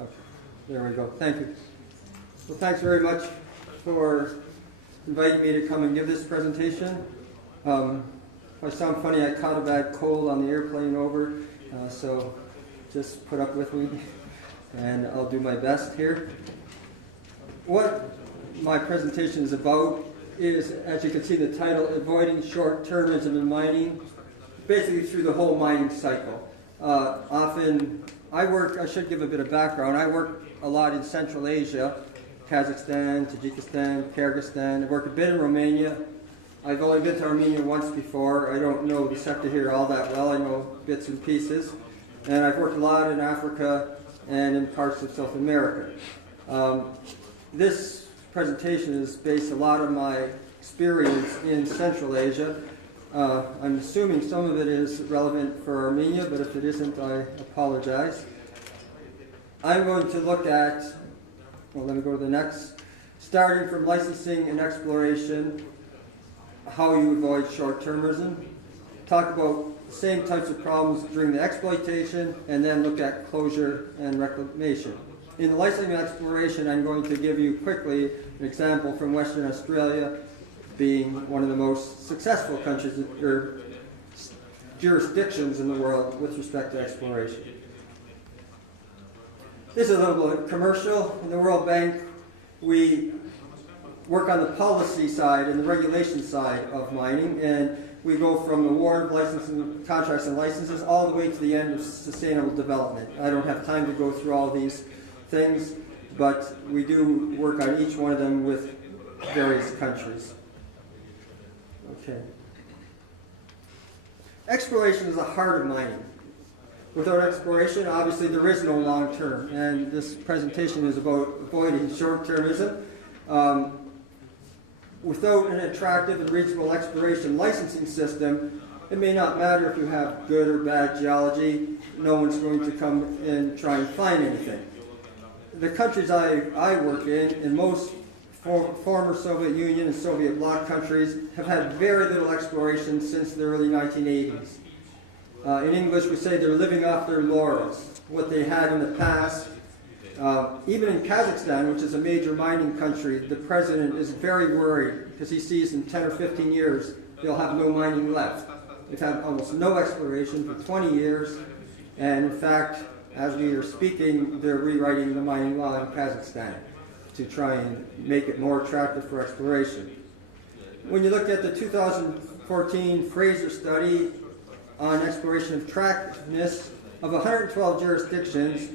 Okay, there we go. Thank you. Well, thanks very much for inviting me to come and give this presentation. If I sound funny, I caught a bad cold on the airplane over, so just put up with me, and I'll do my best here. What my presentation is about is, as you can see the title, Avoiding Short-Termism in Mining, basically through the whole mining cycle. Often, I should give a bit of background. I work a lot in Central Asia, Kazakhstan, Tajikistan, Kyrgyzstan. I work a bit in Romania. I've only been to Armenia once before. I don't know the sector here all that well. I know bits and pieces. And I've worked a lot in Africa and in parts of South America. This presentation is based a lot of my experience in Central Asia. I'm assuming some of it is relevant for Armenia, but if it isn't, I apologize. I'm going to look at, well, let me go to the next, starting from licensing and exploration, how you avoid short-termism, talk about the same types of problems during the exploitation, and then look at closure and reclamation. In the licensing and exploration, I'm going to give you quickly an example from Western Australia, being one of the most successful countries or jurisdictions in the world with respect to exploration. This is a little bit commercial. In the World Bank, we work on the policy side and the regulation side of mining, and we go from the award of licensing, contracts and licenses all the way to the end of sustainable development. I don't have time to go through all these things, but we do work on each one of them with various countries. Okay. Exploration is the heart of mining. Without exploration, obviously there is no long term, and this presentation is about avoiding short-termism. Without an attractive and reasonable exploration licensing system, it may not matter if you have good or bad geology, no one's going to come and try and find anything. The countries I work in most former Soviet Union and Soviet bloc countries have had very little exploration since the early 1980s. In English, we say they're living off their laurels, what they had in the past. Even in Kazakhstan, which is a major mining country, the president is very worried because he sees in 10 or 15 years they'll have no mining left. They've had almost no exploration for 20 years, and in fact, as we are speaking, they're rewriting the mining law in Kazakhstan to try and make it more attractive for exploration. When you look at the 2014 Fraser study on exploration attractiveness, of 112 jurisdictions,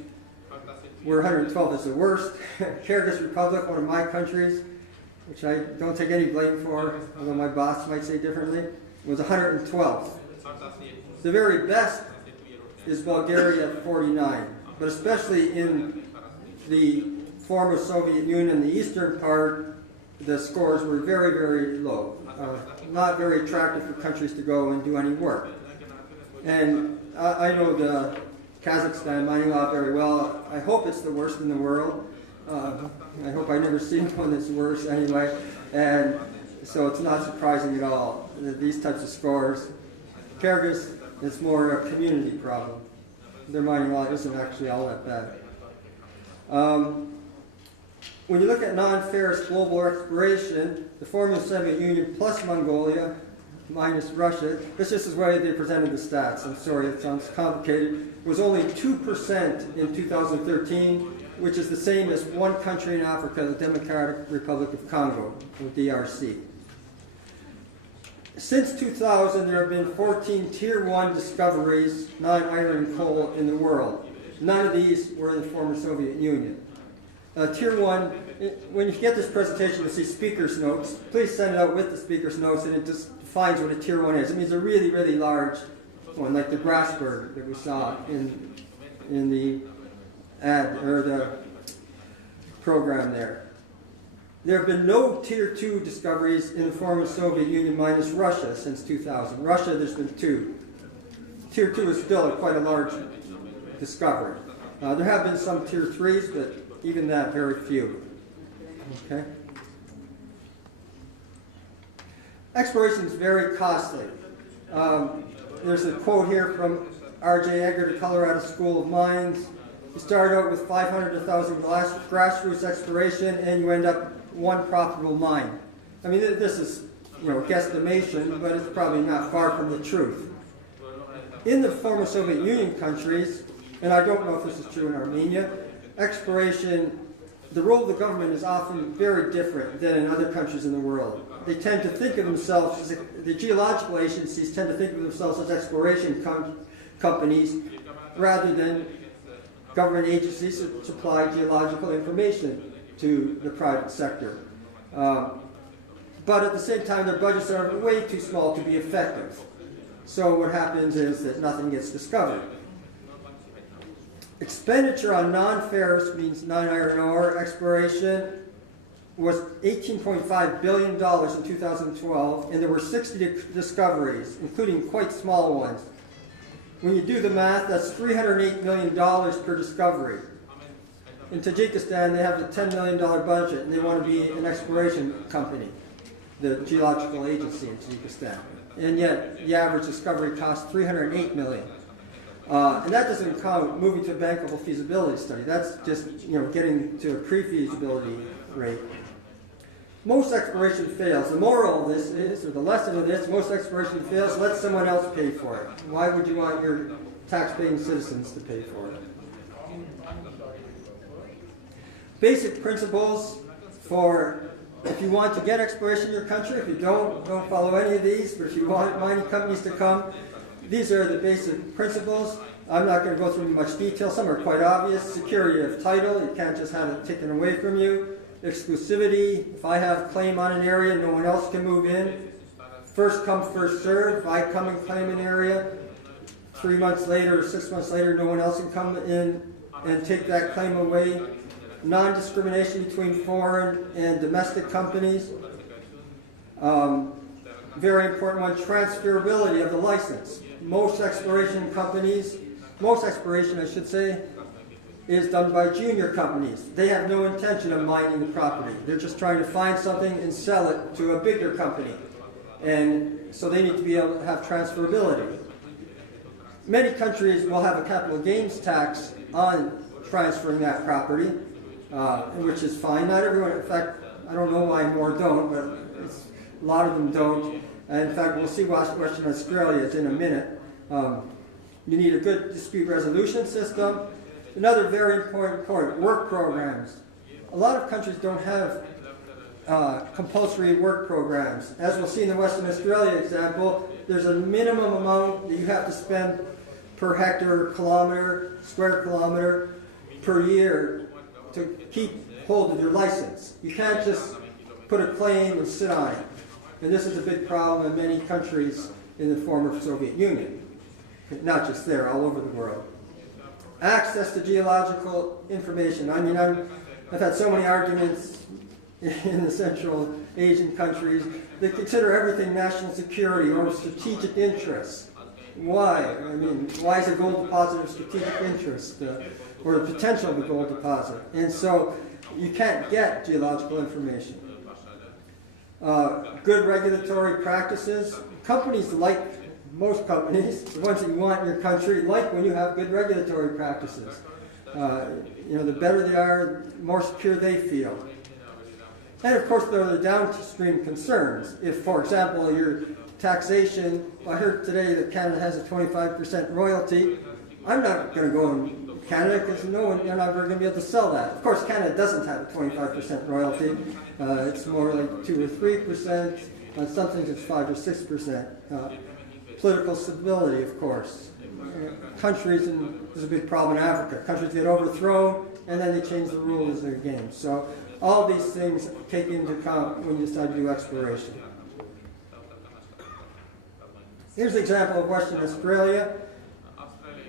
where 112 is the worst, Kyrgyz Republic, one of my countries, which I don't take any blame for, although my boss might say differently, was 112th. The very best is Bulgaria at 49, but especially in the former Soviet Union, the eastern part, the scores were very, very low. Not very attractive for countries to go and do any work. And I know the Kazakhstan mining law very well. I hope it's the worst in the world. I hope I never see one that's worse anyway. And so it's not surprising at all that these types of scores. Kyrgyz, it's more a community problem. Their mining law isn't actually all that bad. When you look at non-ferrous global exploration, the former Soviet Union plus Mongolia minus Russia, this is the way they presented the stats. I'm sorry, it sounds complicated. It was only 2% in 2013, which is the same as one country in Africa, the Democratic Republic of Congo, or DRC. Since 2000, there have been 14 Tier 1 discoveries, non-iron and coal, in the world. None of these were in the former Soviet Union. Tier 1, when you get this presentation, you'll see speaker's notes. Please send it out with the speaker's notes, and it just defines what a Tier 1 is. It means a really, really large one, like the Grasberg that we saw in the ad, or the program there. There have been no Tier 2 discoveries in the former Soviet Union minus Russia since 2000. Russia, there's been 2. Tier 2 is still quite a large discovery. There have been some Tier 3s, but even that, very few. Okay. Exploration is very costly. There's a quote here from R.J. Eggert at Colorado School of Mines. You start out with 500 to 1,000 grassroots exploration, and you end up one profitable mine. I mean, this is, guesstimation, but it's probably not far from the truth. In the former Soviet Union countries, and I don't know if this is true in Armenia, exploration, the role of the government is often very different than in other countries in the world. They tend to think of themselves, the geological agencies tend to think of themselves as exploration companies rather than government agencies that supply geological information to the private sector. But at the same time, their budgets are way too small to be effective. So what happens is that nothing gets discovered. Expenditure on non-ferrous, means non-iron ore exploration, was $18.5 billion in 2012, and there were 60 discoveries, including quite small ones. When you do the math, that's $308 million per discovery. In Tajikistan, they have a $10 million budget, and they want to be an exploration company, the geological agency in Tajikistan. And yet, the average discovery costs $308 million. And that doesn't count moving to a bankable feasibility study. That's just getting to a pre-feasibility rate. Most exploration fails. The moral of this is, or the lesson of this, most exploration fails. Let someone else pay for it. Why would you want your tax-paying citizens to pay for it? Basic principles for if you want to get exploration in your country. If you don't follow any of these. But if you want mining companies to come, these are the basic principles. I'm not going to go through much detail. Some are quite obvious. Security of title. You can't just have it taken away from you. Exclusivity. If I have claim on an area, no one else can move in. First come, first serve. If I come and claim an area, 3 months later or 6 months later, no one else can come in and take that claim away. Non-discrimination between foreign and domestic companies. Very important one, transferability of the license. Most exploration I should say, is done by junior companies. They have no intention of mining the property. They're just trying to find something and sell it to a bigger company. And so they need to be able to have transferability. Many countries will have a capital gains tax on transferring that property, which is fine. Not everyone, in fact, I don't know why more don't, but a lot of them don't. And in fact, we'll see Western Australia in a minute. You need a good dispute resolution system. Another very important point, work programs. A lot of countries don't have compulsory work programs. As we'll see in the Western Australia example, there's a minimum amount that you have to spend per hectare, square kilometer, per year to keep hold of your license. You can't just put a claim and sit on it. And this is a big problem in many countries in the former Soviet Union. Not just there, all over the world. Access to geological information. I mean, I've had so many arguments in the Central Asian countries. They consider everything national security or strategic interest. Why? I mean, why is a gold deposit of strategic interest or the potential of a gold deposit? And so you can't get geological information. Good regulatory practices. Companies most companies, the ones that you want in your country, like when you have good regulatory practices. The better they are, the more secure they feel. And of course, there are the downstream concerns. If, for example, your taxation, I heard today that Canada has a 25% royalty. I'm not going to go in Canada because you're not going to be able to sell that. Of course, Canada doesn't have a 25% royalty. It's more like 2 or 3%. On some things, it's 5 or 6%. Political stability, of course. Countries, and there's a big problem in Africa. Countries get overthrown, and then they change the rules of their game. So all these things take into account when you decide to do exploration. Here's an example of Western Australia.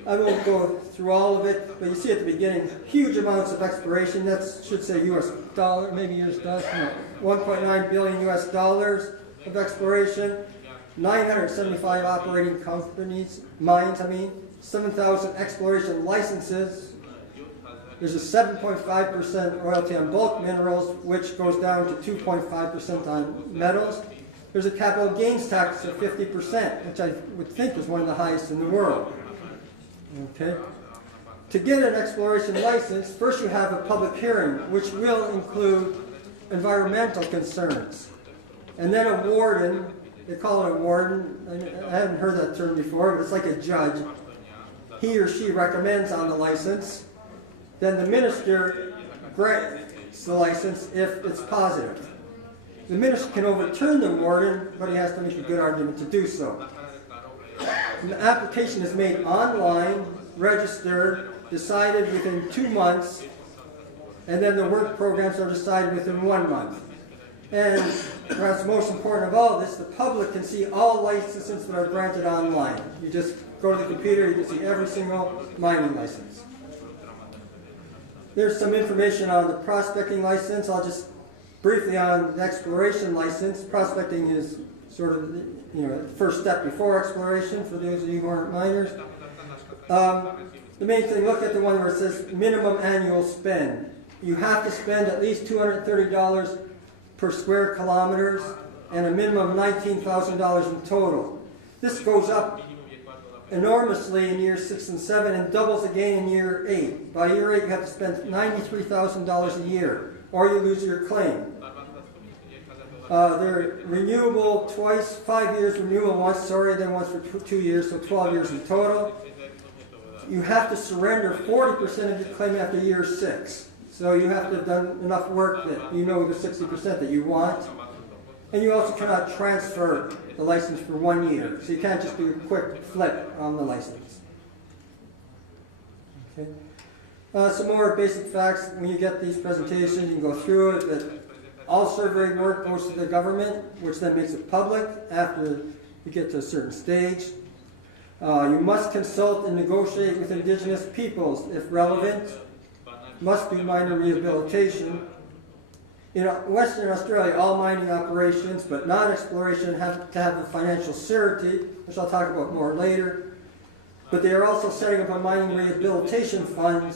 I won't go through all of it, but you see at the beginning, huge amounts of exploration. That should say U.S. dollar, maybe US dollars. No, 1.9 billion U.S. dollars of exploration. 975 operating mines, 7,000 exploration licenses. There's a 7.5% royalty on bulk minerals, which goes down to 2.5% on metals. There's a capital gains tax of 50%, which I would think is one of the highest in the world. Okay. To get an exploration license, first you have a public hearing, which will include environmental concerns. And then a warden, they call it a warden, I haven't heard that term before, but it's like a judge. He or she recommends on the license. Then the minister grants the license if it's positive. The minister can overturn the warden, but he has to make a good argument to do so. The application is made online, registered, decided within 2 months, and then the work programs are decided within 1 month. And perhaps most important of all this, the public can see all licenses that are granted online. You just go to the computer, you can see every single mining license. There's some information on the prospecting license. I'll just briefly on the exploration license. Prospecting is sort of the first step before exploration for those of you who aren't miners. The main thing, look at the one where it says minimum annual spend. You have to spend at least $230 per square kilometers and a minimum of $19,000 in total. This goes up enormously in years 6 and 7 and doubles again in year 8. By year 8 you have to spend $93,000 a year or you lose your claim. They're renewable twice, 5 years renewal once, then once for 2 years, so 12 years in total. You have to surrender 40% of your claim after year 6. So you have to have done enough work that you know the 60% that you want. And you also cannot transfer the license for 1 year. So you can't just do a quick flip on the license. Okay. Some more basic facts. When you get these presentations, you can go through it. That all surveying work goes to the government, which then makes it public after you get to a certain stage. You must consult and negotiate with indigenous peoples if relevant. Must do miner rehabilitation. In Western Australia, all mining operations, but not exploration, have to have the financial certainty, which I'll talk about more later. But they are also setting up a mining rehabilitation fund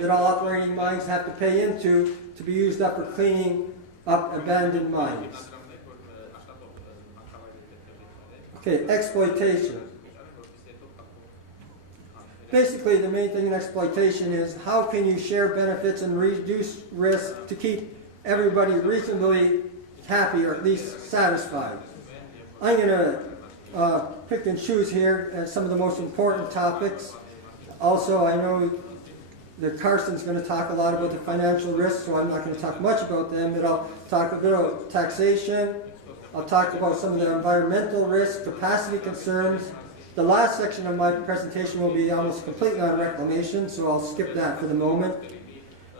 that all operating mines have to pay into to be used up for cleaning up abandoned mines. Okay, exploitation. Basically, the main thing in exploitation is how can you share benefits and reduce risk to keep everybody reasonably happy or at least satisfied. I'm going to pick and choose here some of the most important topics. Also, I know that Carson's going to talk a lot about the financial risks, so I'm not going to talk much about them, but I'll talk a bit about taxation. I'll talk about some of the environmental risks, capacity concerns. The last section of my presentation will be almost completely on reclamation, so I'll skip that for the moment.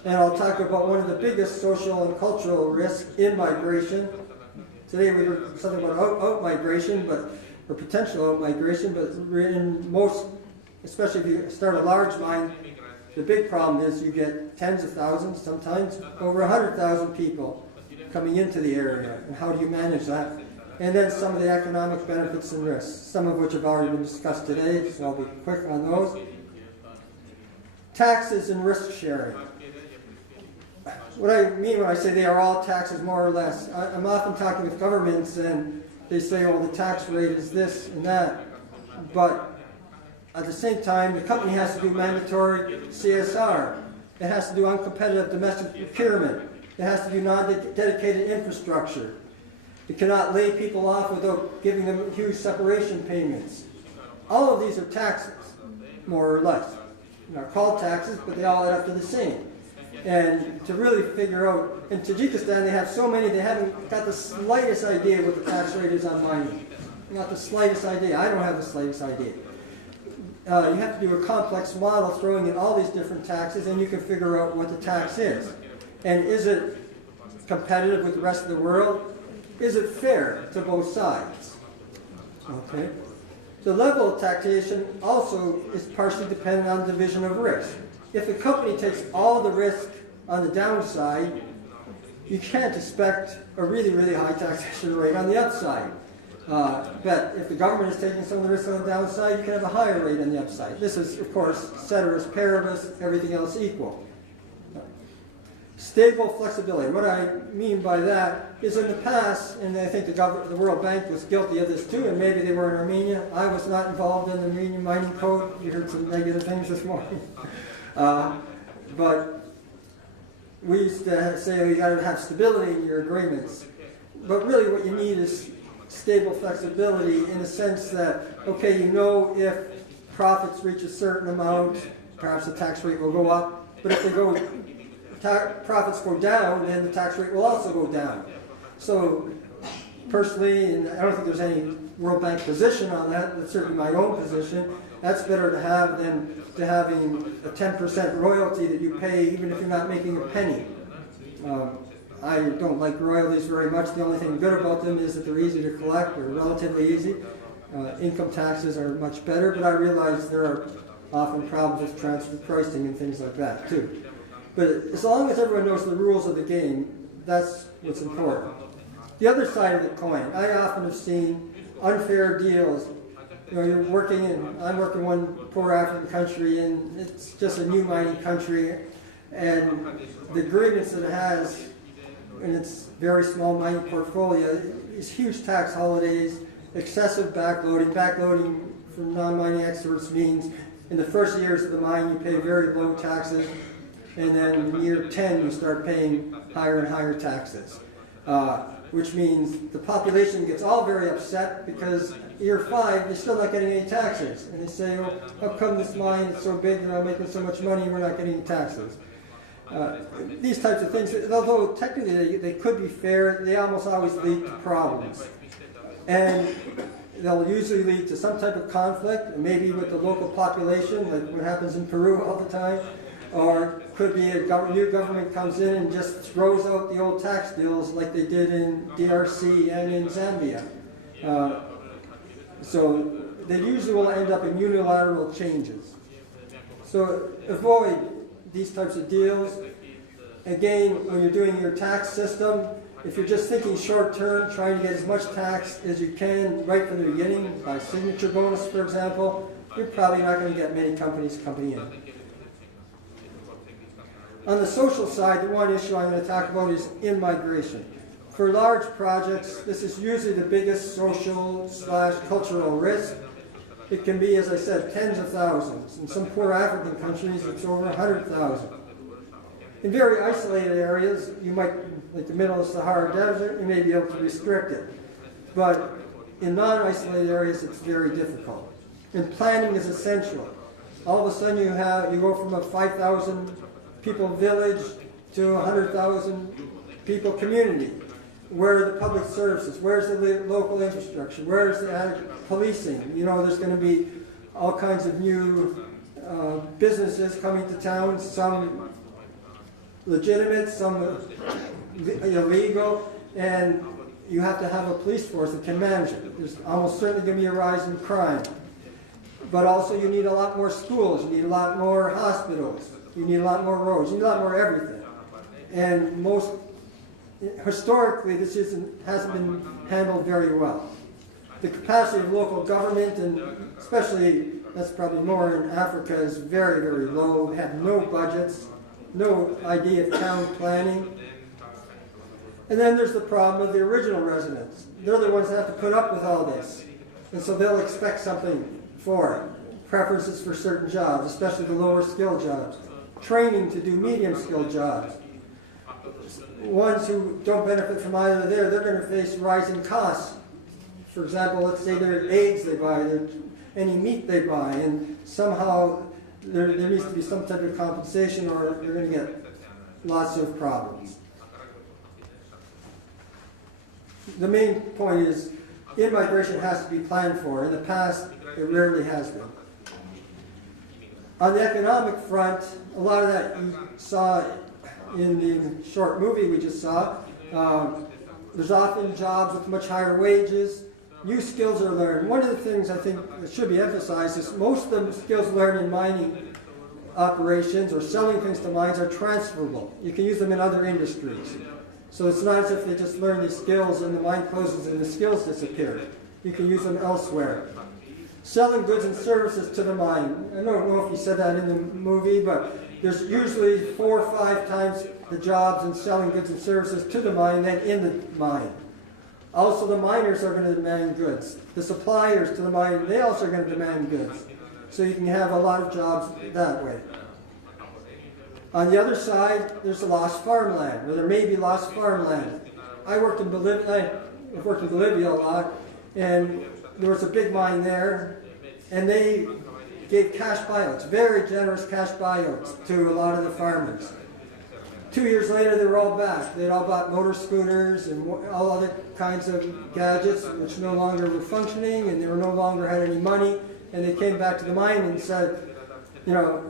And I'll talk about one of the biggest social and cultural risks in migration. Today we heard something about out-migration, or potential out-migration, but in most, especially if you start a large mine, the big problem is you get tens of thousands, sometimes over 100,000 people coming into the area. And how do you manage that? And then some of the economic benefits and risks, some of which have already been discussed today, so I'll be quick on those. Taxes and risk sharing. What I mean when I say they are all taxes, more or less, I'm often talking with governments and they say, oh, the tax rate is this and that. But at the same time, the company has to do mandatory CSR. It has to do uncompetitive domestic procurement. It has to do non-dedicated infrastructure. It cannot lay people off without giving them huge separation payments. All of these are taxes, more or less. They're called taxes, but they all add up to the same. And to really figure out, in Tajikistan they have so many, they haven't got the slightest idea what the tax rate is on mining. Not the slightest idea. I don't have the slightest idea. You have to do a complex model throwing in all these different taxes, and you can figure out what the tax is. And is it competitive with the rest of the world? Is it fair to both sides? Okay. The level of taxation also is partially dependent on division of risk. If the company takes all the risk on the downside, you can't expect a really, really high taxation rate on the upside. But if the government is taking some of the risk on the downside, you can have a higher rate on the upside. This is, of course, ceteris paribus, everything else equal. Stable flexibility. What I mean by that is in the past, and I think the World Bank was guilty of this too, and maybe they were in Armenia. I was not involved in the Armenian mining code. You heard some negative things this morning. But we used to say you got to have stability in your agreements. But really what you need is stable flexibility in the sense that, okay, you know if profits reach a certain amount, perhaps the tax rate will go up. But if profits go down, then the tax rate will also go down. So personally, and I don't think there's any World Bank position on that, but certainly my own position, that's better to have than to having a 10% royalty that you pay even if you're not making a penny. I don't like royalties very much. The only thing good about them is that they're easy to collect. They're relatively easy. Income taxes are much better, but I realize there are often problems with transfer pricing and things like that too. But as long as everyone knows the rules of the game, that's what's important. The other side of the coin, I often have seen unfair deals. You know, I'm working in one poor African country, and it's just a new mining country, and the agreements that it has in its very small mining portfolio is huge tax holidays, excessive backloading. Backloading for non-mining experts means in the first years of the mine you pay very low taxes, and then in year 10 you start paying higher and higher taxes, which means the population gets all very upset because year 5 they're still not getting any taxes, and they say, well, how come this mine is so big, they're not making so much money and we're not getting any taxes? These types of things, although technically they could be fair, they almost always lead to problems. And they'll usually lead to some type of conflict, maybe with the local population, like what happens in Peru all the time, or could be a new government comes in and just throws out the old tax deals like they did in DRC and in Zambia. So they usually will end up in unilateral changes. So avoid these types of deals. Again, when you're doing your tax system, if you're just thinking short term, trying to get as much tax as you can right from the beginning, by signature bonus, for example, you're probably not going to get many companies coming in. On the social side, the one issue I'm going to talk about is in-migration. For large projects, this is usually the biggest social/cultural risk. It can be, as I said, tens of thousands. In some poor African countries, it's over 100,000. In very isolated areas, you might, like the middle of the Sahara Desert, you may be able to restrict it. But in non-isolated areas, it's very difficult. And planning is essential. All of a sudden you go from a 5,000 people village to a 100,000 people community. Where are the public services? Where's the local infrastructure? Where's the policing? You know, there's going to be all kinds of new businesses coming to town, some legitimate, some illegal, and you have to have a police force that can manage it. There's almost certainly going to be a rise in crime. But also you need a lot more schools, you need a lot more hospitals, you need a lot more roads, you need a lot more everything. And historically, this hasn't been handled very well. The capacity of local government, and especially, that's probably more in Africa, is very, very low. They have no budgets, no idea of town planning. And then there's the problem of the original residents. They're the ones that have to put up with all this. And so they'll expect something for it. Preferences for certain jobs, especially the lower skilled jobs. Training to do medium skilled jobs. Ones who don't benefit from either there, they're going to face rising costs. For example, let's say there's eggs they buy, any meat they buy, and somehow there needs to be some type of compensation or they're going to get lots of problems. The main point is in-migration has to be planned for. In the past, it rarely has been. On the economic front, a lot of that you saw in the short movie we just saw. There's often jobs with much higher wages. New skills are learned. One of the things I think that should be emphasized is most of the skills learned in mining operations or selling things to mines are transferable. You can use them in other industries. So it's not as if they just learn these skills and the mine closes and the skills disappear. You can use them elsewhere. Selling goods and services to the mine. I don't know if you said that in the movie, but there's usually 4 or 5 times the jobs in selling goods and services to the mine than in the mine. Also, the miners are going to demand goods. The suppliers to the mine, they also are going to demand goods. So you can have a lot of jobs that way. On the other side, there's the lost farmland, or there may be lost farmland. I've worked in Bolivia a lot, and there was a big mine there, and they gave cash buyouts, very generous cash buyouts to a lot of the farmers. 2 years later, they were all back. They'd all bought motor scooters and all other kinds of gadgets which no longer were functioning, and they were no longer had any money, and they came back to the mine and said, you know,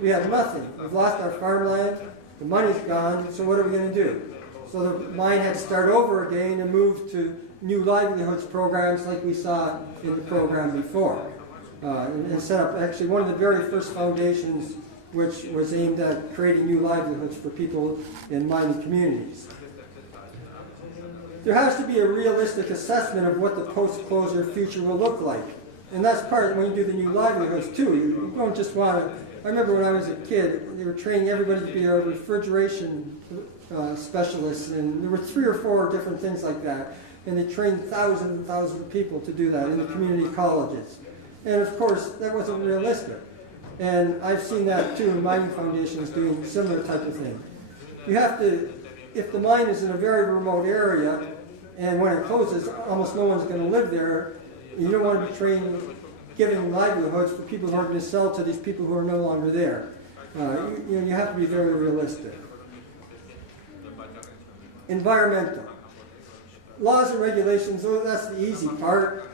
we have nothing. We've lost our farmland, the money's gone, so what are we going to do? So the mine had to start over again and move to new livelihoods programs like we saw in the program before. And set up actually one of the very first foundations which was aimed at creating new livelihoods for people in mining communities. There has to be a realistic assessment of what the post-closure future will look like. And that's part of when you do the new livelihoods too. You don't just want to, I remember when I was a kid, they were training everybody to be a refrigeration specialist, and there were 3 or 4 different things like that. And they trained thousands and thousands of people to do that in the community colleges. And of course, that wasn't realistic. And I've seen that too in mining foundations doing similar type of thing. You have to, if the mine is in a very remote area, and when it closes, almost no one's going to live there, you don't want to be giving livelihoods for people who are going to sell to these people who are no longer there. You have to be very realistic. Environmental. Laws and regulations, that's the easy part.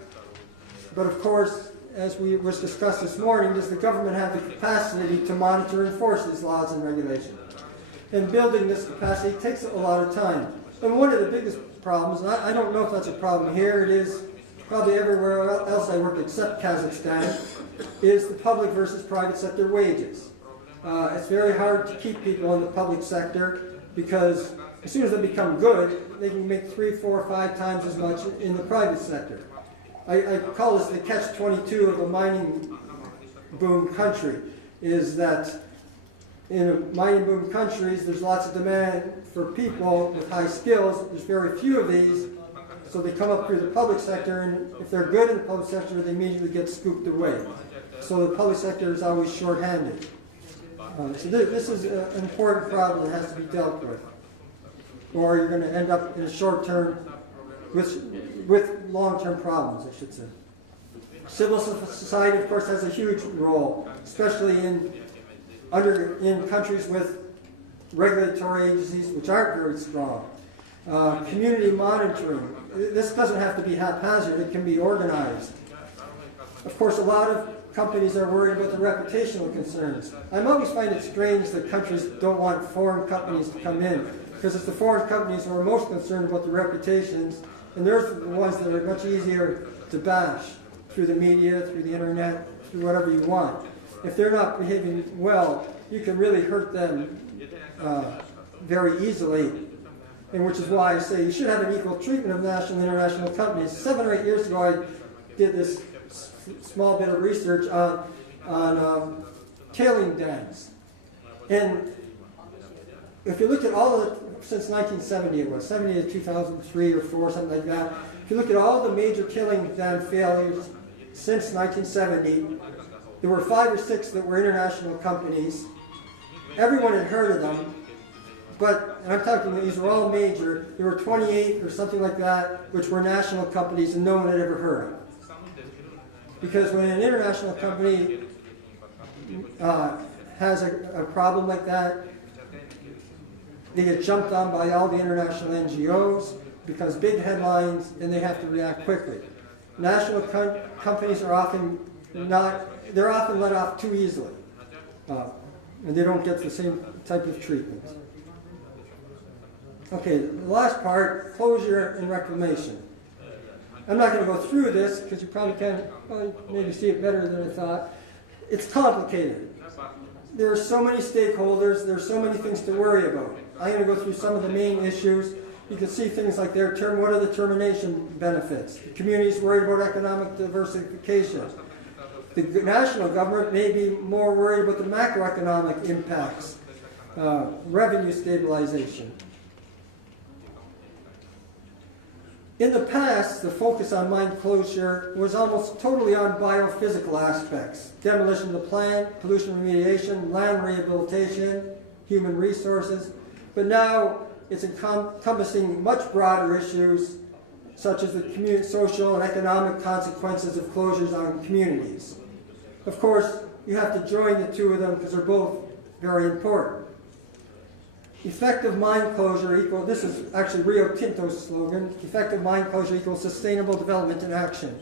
But of course, as was discussed this morning, does the government have the capacity to monitor and enforce these laws and regulations? And building this capacity takes a lot of time. And one of the biggest problems, and I don't know if that's a problem here, it is probably everywhere else I work except Kazakhstan, is the public versus private sector wages. It's very hard to keep people in the public sector because as soon as they become good, they can make 3, 4, 5 times as much in the private sector. I call this the catch-22 of a mining boom country, is that in mining boom countries, there's lots of demand for people with high skills. There's very few of these, so they come up through the public sector, and if they're good in the public sector, they immediately get scooped away. So the public sector is always short-handed. So this is an important problem that has to be dealt with, or you're going to end up in a short-term with long-term problems, I should say. Civil society, of course, has a huge role, especially in countries with regulatory agencies which aren't very strong. Community monitoring. This doesn't have to be haphazard, it can be organized. Of course, a lot of companies are worried about the reputational concerns. I always find it strange that countries don't want foreign companies to come in, because it's the foreign companies who are most concerned about the reputations, and they're the ones that are much easier to bash through the media, through the internet, through whatever you want. If they're not behaving well, you can really hurt them very easily, and which is why I say you should have an equal treatment of national and international companies. 7 or 8 years ago, I did this small bit of research on tailing dams. And if you look at all of the, since 1970 it was, 70 to 2003 or 4, something like that, if you look at all the major tailing dam failures since 1970, there were 5 or 6 that were international companies. Everyone had heard of them, but, and I'm talking, these were all major, there were 28 or something like that, which were national companies and no one had ever heard of. Because when an international company has a problem like that, they get jumped on by all the international NGOs, becomes big headlines, and they have to react quickly. National companies are often they're often let off too easily, and they don't get the same type of treatment. Okay, the last part, closure and reclamation. I'm not going to go through this because you probably can maybe see it better than I thought. It's complicated. There are so many stakeholders, there are so many things to worry about. I'm going to go through some of the main issues. You can see things like what are the termination benefits? The community is worried about economic diversification. The national government may be more worried about the macroeconomic impacts, revenue stabilization. In the past, the focus on mine closure was almost totally on biophysical aspects: demolition of the plant, pollution remediation, land rehabilitation, human resources. But now it's encompassing much broader issues, such as the social and economic consequences of closures on communities. Of course, you have to join the two of them because they're both very important. Effective mine closure equals, this is actually Rio Tinto's slogan, effective mine closure equals sustainable development in action.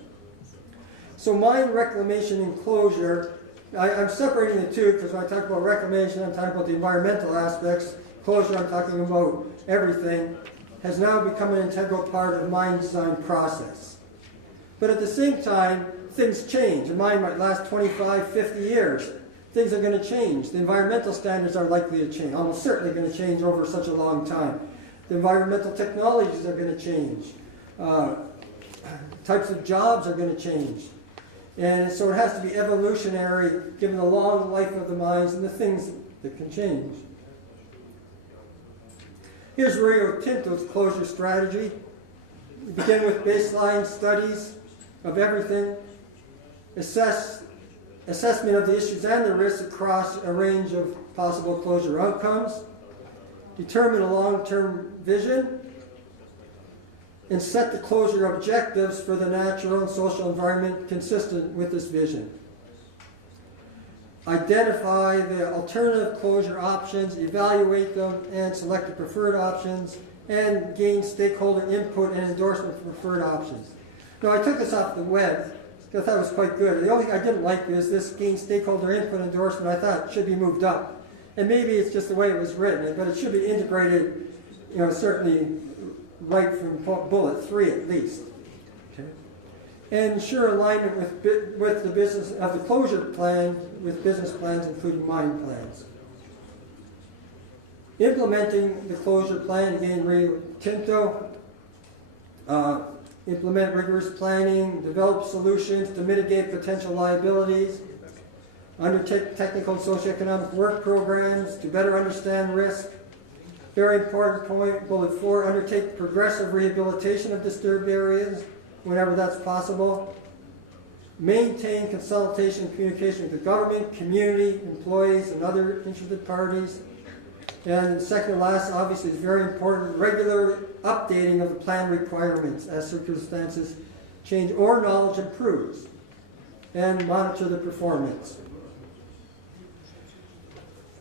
So mine reclamation and closure, I'm separating the two because when I talk about reclamation, I'm talking about the environmental aspects. Closure, I'm talking about everything, has now become an integral part of the mine design process. But at the same time, things change. A mine might last 25, 50 years. Things are going to change. The environmental standards are likely to change, almost certainly going to change over such a long time. The environmental technologies are going to change. Types of jobs are going to change. And so it has to be evolutionary given the long life of the mines and the things that can change. Here's Rio Tinto's closure strategy. We begin with baseline studies of everything, assessment of the issues and the risks across a range of possible closure outcomes, determine a long-term vision, and set the closure objectives for the natural and social environment consistent with this vision. Identify the alternative closure options, evaluate them, and select the preferred options, and gain stakeholder input and endorsement for preferred options. Now, I took this off the web. I thought it was quite good. The only thing I didn't like is this gain stakeholder input endorsement. I thought it should be moved up. And maybe it's just the way it was written, but it should be integrated, certainly right from bullet 3 at least. Okay. And ensure alignment with the business of the closure plan with business plans, including mine plans. Implementing the closure plan, again, Rio Tinto. Implement rigorous planning, develop solutions to mitigate potential liabilities, undertake technical and socioeconomic work programs to better understand risk. Very important point, bullet 4, undertake progressive rehabilitation of disturbed areas whenever that's possible. Maintain consultation and communication with the government, community, employees, and other interested parties. And second and last, obviously, is very important, regular updating of the plan requirements as circumstances change or knowledge improves, and monitor the performance.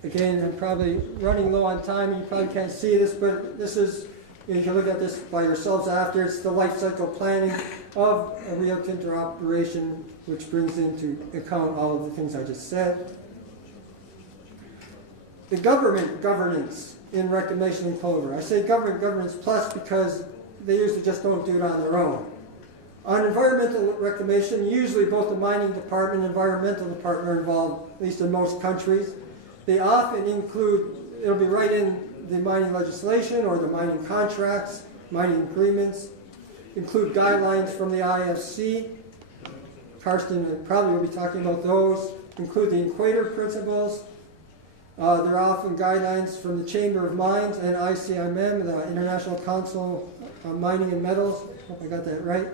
Again, I'm probably running low on time, you probably can't see this, but this is, you can look at this by yourselves after, it's the life cycle planning of a Rio Tinto operation, which brings into account all of the things I just said. The government governance in reclamation and closure. I say government governance plus because they usually just don't do it on their own. On environmental reclamation, usually both the mining department and environmental department are involved, at least in most countries. They often include, it'll be right in the mining legislation or the mining contracts, mining agreements, include guidelines from the IFC. Karsten probably will be talking about those, include the Equator Principles. There are often guidelines from the Chamber of Mines and ICMM, the International Council on Mining and Metals. Hope I got that right.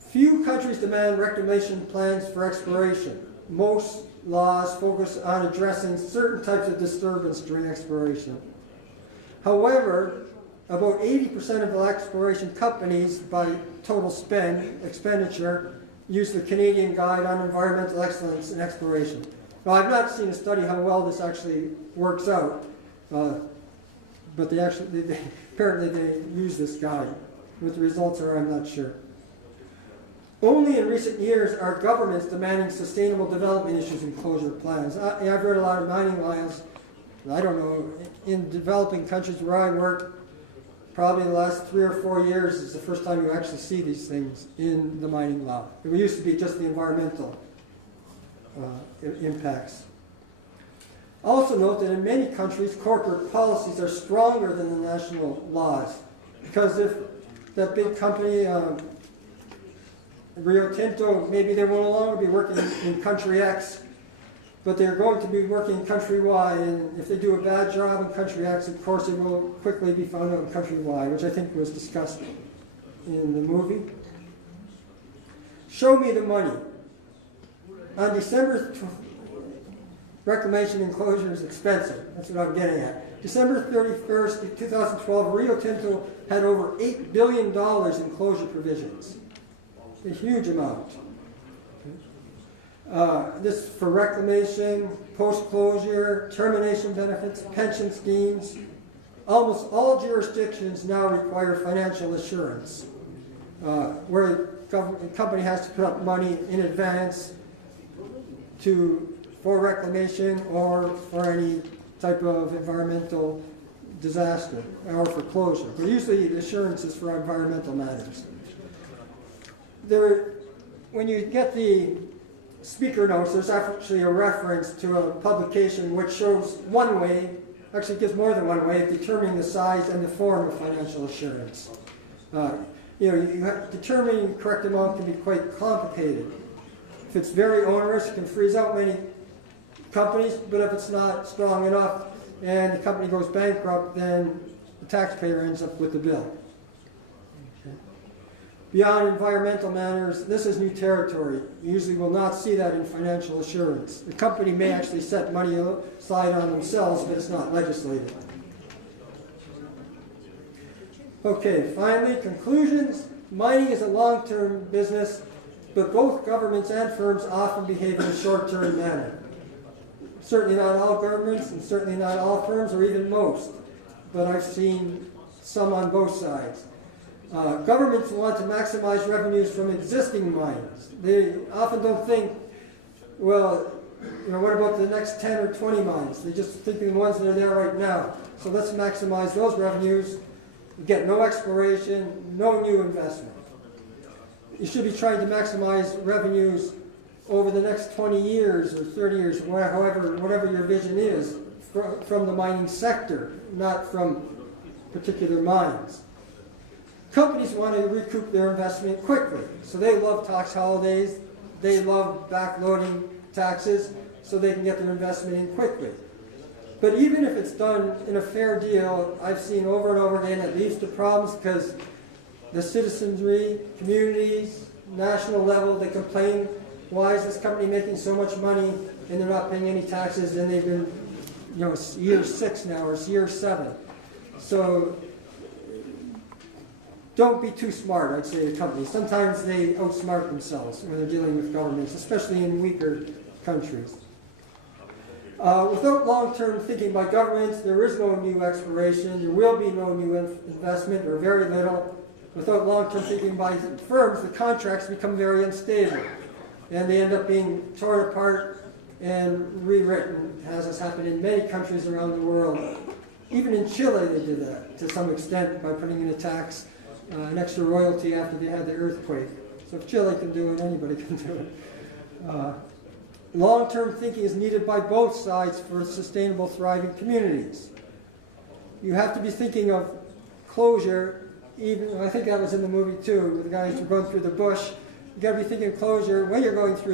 Few countries demand reclamation plans for exploration. Most laws focus on addressing certain types of disturbance during exploration. However, about 80% of the exploration companies by total expenditure use the Canadian Guide on Environmental Excellence in Exploration. Now, I've not seen a study how well this actually works out, but apparently they use this guide. What the results are, I'm not sure. Only in recent years are governments demanding sustainable development issues in closure plans. I've read a lot of mining laws. I don't know, in developing countries where I work, probably the last 3 or 4 years is the first time you actually see these things in the mining law. It used to be just the environmental impacts. Also note that in many countries, corporate policies are stronger than the national laws. Because if that big company Rio Tinto, maybe they will no longer be working in country X, but they're going to be working in country Y, and if they do a bad job in country X, of course it will quickly be found out in country Y, which I think was discussed in the movie. Show me the money. On December, reclamation and closure is expensive. That's what I'm getting at. December 31st, 2012, Rio Tinto had over $8 billion in closure provisions. A huge amount. This for reclamation, post-closure, termination benefits, pension schemes. Almost all jurisdictions now require financial assurance, where the company has to put up money in advance for reclamation or for any type of environmental disaster or for closure. But usually the assurance is for environmental matters. When you get the speaker notes, there's actually a reference to a publication which shows one way, actually gives more than one way, of determining the size and the form of financial assurance. Determining the correct amount can be quite complicated. If it's very onerous, it can freeze out many companies, but if it's not strong enough and the company goes bankrupt, then the taxpayer ends up with the bill. Beyond environmental matters, this is new territory. You usually will not see that in financial assurance. The company may actually set money aside on themselves, but it's not legislated. Okay, finally, conclusions. Mining is a long-term business, but both governments and firms often behave in a short-term manner. Certainly not all governments, and certainly not all firms, or even most, but I've seen some on both sides. Governments want to maximize revenues from existing mines. They often don't think, well, what about the next 10 or 20 mines? They just think of the ones that are there right now. So let's maximize those revenues, get no exploration, no new investment. You should be trying to maximize revenues over the next 20 years or 30 years, whatever your vision is, from the mining sector, not from particular mines. Companies want to recoup their investment quickly, so they love tax holidays, they love backloading taxes, so they can get their investment in quickly. But even if it's done in a fair deal, I've seen over and over again it leads to problems because the citizenry, communities, national level, they complain, why is this company making so much money and they're not paying any taxes, and they've been, year 6 now or it's year 7. So don't be too smart, I'd say, to companies. Sometimes they outsmart themselves when they're dealing with governments, especially in weaker countries. Without long-term thinking by governments, there is no new exploration, there will be no new investment, or very little. Without long-term thinking by firms, the contracts become very unstable, and they end up being torn apart and rewritten, as has happened in many countries around the world. Even in Chile they did that to some extent by putting in a tax, an extra royalty after they had the earthquake. So if Chile can do it, anybody can do it. Long-term thinking is needed by both sides for sustainable, thriving communities. You have to be thinking of closure, even, I think that was in the movie too, with the guys who are going through the bush. You got to be thinking of closure when you're going through